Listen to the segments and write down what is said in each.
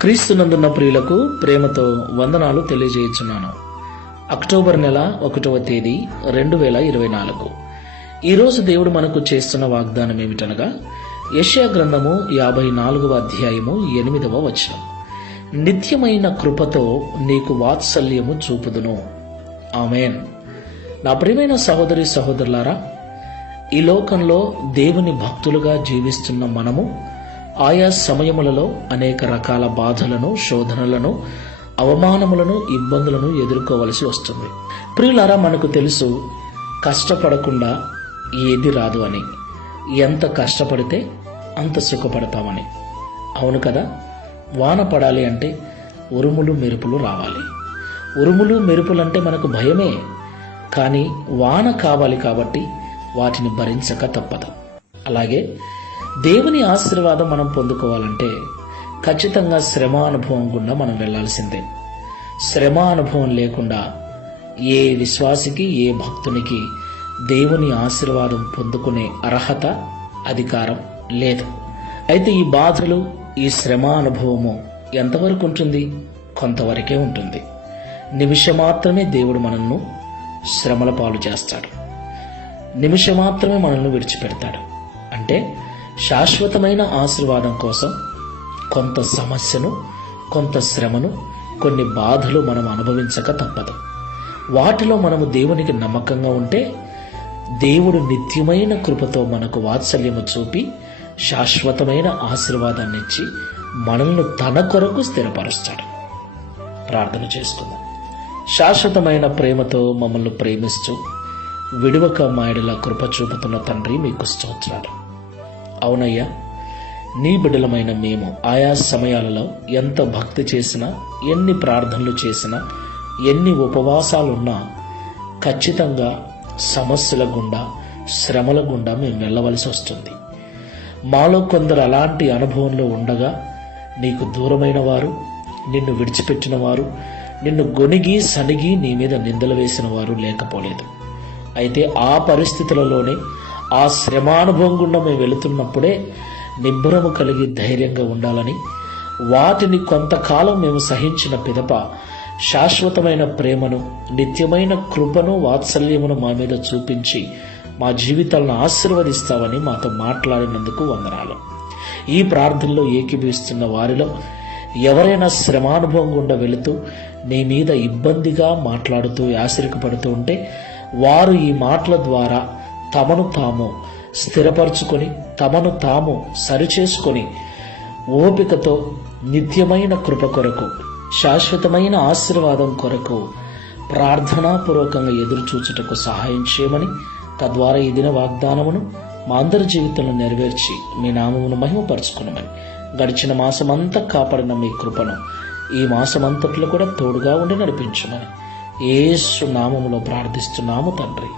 క్రీస్తునందున్న ప్రియులకు ప్రేమతో వందనాలు తెలియజేయుచున్నాను. అక్టోబర్ నెల 1వ తేదీ 2024. ఈరోజు దేవుడు మనకు చేస్తున్న వాగ్దానం ఏమిటనగా యెషయా గ్రంథము 54వ అధ్యాయము 8వ వచనం. నిత్యమైన కృపతో నీకు వాత్సల్యము చూపుదును. ఆమేన్. నా ప్రియమైన సహోదరి సహోదరులారా, ఈ లోకంలో దేవుని భక్తులుగా జీవిస్తున్న మనము ఆయా సమయములలో అనేక రకాల బాధలను, శోధనలను, అవమానములను, ఇబ్బందులను ఎదుర్కోవలసి వస్తుంది. ప్రియులారా, మనకు తెలుసు కష్టపడకుండా ఏది రాదు అని. ఎంత కష్టపడితే అంత సుఖపడతామని. అవును కదా. వాన పడాలి అంటే ఉరుములు మెరుపులు రావాలి. ఉరుములు మెరుపులంటే మనకు భయమే, కానీ వాన కావాలి కాబట్టి వాటిని భరించక తప్పదు. అలాగే దేవుని ఆశీర్వాదం మనం పొందుకోవాలంటే ఖచ్చితంగా శ్రమ అనుభవం గుండా మనం వెళ్లాల్సిందే. శ్రమ అనుభవం లేకుండా ఏ విశ్వాసికి, ఏ భక్తునికి దేవుని ఆశీర్వాదం పొందుకునే అర్హత, అధికారం లేదు. అయితే ఈ బాధలు, ఈ శ్రమ అనుభవము ఎంతవరకు ఉంటుంది? కొంతవరకే ఉంటుంది. నిమిషం మాత్రమే దేవుడు మనల్ని శ్రమల పాలు చేస్తాడు. నిమిషం మాత్రమే మనల్ని విడిచిపెడతాడు. అంటే శాశ్వతమైన ఆశీర్వాదం కోసం కొంత సమస్యను, కొంత శ్రమను, కొన్ని బాధలు మనం అనుభవించక తప్పదు. వాటిలో మనము దేవునికి నమ్మకంగా ఉంటే దేవుడు నిత్యమైన కృపతో మనకు వాత్సల్యము చూపి శాశ్వతమైన ఆశీర్వాదాన్ని ఇచ్చి మనల్ని తన కొరకు స్థిరపరుస్తాడు. ప్రార్థన చేసుకుందాం. శాశ్వతమైన ప్రేమతో మమ్మల్ని ప్రేమిస్తూ విడువక మాయడలా కృప చూపుతున్న తండ్రి, మీకు స్తోత్రాలు. అవునయ్యా, నీ బిడ్డలమైన మేము ఆయా సమయాలలో ఎంత భక్తి చేసినా, ఎన్ని ప్రార్థనలు చేసినా, ఎన్ని ఉపవాసాలున్నా ఖచ్చితంగా సమస్యల గుండా, శ్రమల గుండా మేము వెళ్ళవలసి వస్తుంది. మాలో కొందరు అలాంటి అనుభవంలో ఉండగా నీకు దూరమైన వారు, నిన్ను విడిచిపెట్టిన వారు, నిన్ను గొనిగి సనిగి నీ మీద నిందలు వేసిన వారు లేకపోలేదు. అయితే ఆ పరిస్థితులలోనే, ఆ శ్రమానుభవం గుండా మేము వెళుతున్నప్పుడే నిబ్బరము కలిగి ధైర్యంగా ఉండాలని, వాటిని కొంతకాలం మేము సహించిన పిదప శాశ్వతమైన ప్రేమను, నిత్యమైన కృపను, వాత్సల్యమును మా మీద చూపించి మా జీవితాలను ఆశీర్వదిస్తావని మాతో మాట్లాడినందుకు వందనాలు. ఈ ప్రార్థనలో ఏకీభవిస్తున్న వారిలో ఎవరైనా శ్రమానుభవం గుండా వెళుతూ నీ మీద ఇబ్బందిగా మాట్లాడుతూ ఆశ్చర్యపడుతూ ఉంటే వారు ఈ మాటల ద్వారా తమను తాము స్థిరపరచుకొని, తమను తాము సరిచేసుకొని ఓపికతో నిత్యమైన కృప కొరకు, శాశ్వతమైన ఆశీర్వాదం కొరకు ప్రార్థనాపూర్వకంగా ఎదురుచూచుటకు సహాయం చేయమని, తద్వారా ఈ దిన వాగ్దానమును మా అందరి జీవితంలో నెరవేర్చి మీ నామమును మహిమపరచుకునమని, గడిచిన మాసమంతా కాపాడిన మీ కృపను ఈ మాసమంతట్లో కూడా తోడుగా ఉండి నడిపించమని యేసు నామములో ప్రార్థిస్తున్నాము తండ్రి.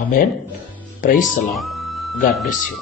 Amen. Praise the lord. God bless you.